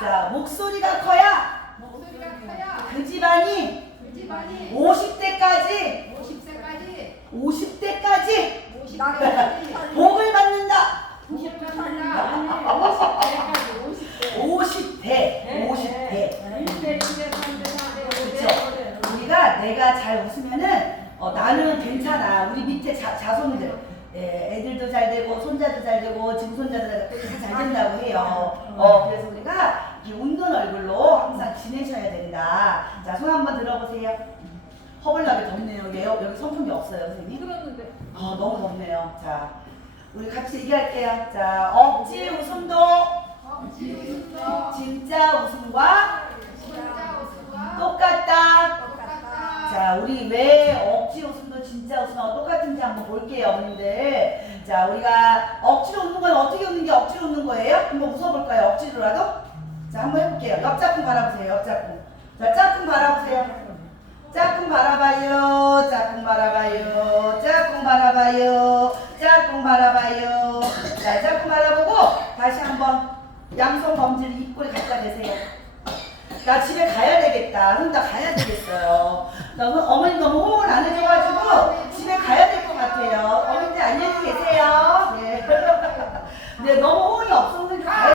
자, 목소리가 커야. 목소리가 커야. 그 집안이 그 집안이 50대까지. 50대까지, 50대까지. 50세까지. 복을 받는다. 50대 살라 50대까지. 50대, 50대. 50대 1대 2대 3대 4대 5대 5대. 우리가 내가 잘 웃으면은 어, 나는 괜찮아. 우리 밑에 자, 자손들, 예, 애들도 잘 되고, 손자도 잘 되고, 증손자도 잘 되고, 다잘 된다고 해요. 어, 그래서 우리가 손 한번 들어보세요. 허벌나게 덥네요. 여기, 여기 선풍기 없어요, 선생님. 그랬는데 아, 너무 덥네요. 자, 우리 같이 얘기할게요. 자, 억지 웃음도 진짜 웃음과 똑같다. 자, 우리 왜 억지 웃음도 진짜 웃음하고 똑같은지 한번 볼게요, 어머님들. 자, 우리가 억지로 웃는 건 어떻게 웃는 게 억지로 웃는 거예요? 한번 웃어볼까요? 억지로라도? 자, 한번 해볼게요. 옆짝꿍 바라보세요, 옆짝꿍. 자, 짝꿍 바라보세요. 짝꿍 바라봐요, 짝꿍 바라봐요, 짝꿍 바라봐요, 짝꿍 바라봐요. 자, 짝꿍 바라보고 다시 한번 양손 검지를 입꼬리 갖다 대세요. 나 집에 가야 되겠다. 혼자 가야 되겠어요. 너무 어머니 너무 호응을 안 해줘가지고 집에 가야 될 것 같아요. 어머니들 안녕히 계세요. 네. 네, 너무